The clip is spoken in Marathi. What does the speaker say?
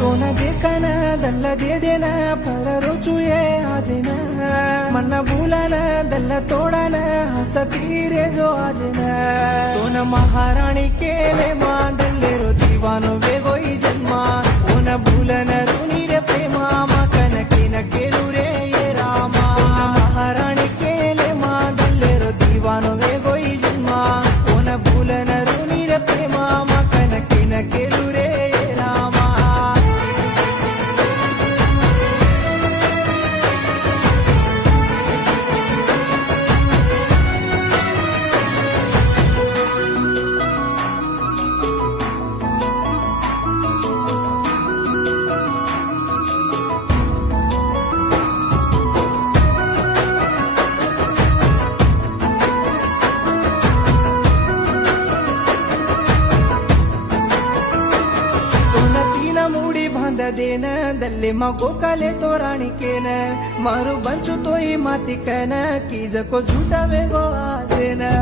तो न देखा न दल्ल दे देना पर रोचुये आज न मन भूला न दल्ल तोड़ा न हसती रे जो आज न तो न महाराणी केले मां दल्ले रो दीवानो वेगो ई जन्मा ओ न भूल न रुनी रे प्रेमा मा कनकी न केलू रे ये रामा महाराणी केले मां दल्ले रो दीवानो वेगो ई जन्मा ओ न भूल न रुनी रे प्रेमा मा कनकी न केलू रे ये रामा ಮೂಡಿ ಬಾಂಧದೇನ ದಲ್ಲೆ ಮಗೋ ಕಲೆ ತೋರಾಣಿಕೆನ ಮಾರು ಬಂಚು ತೋಯಿ ಮಾತಿಕನ ಕೀಜಕೋ झूठा वेगो आजेना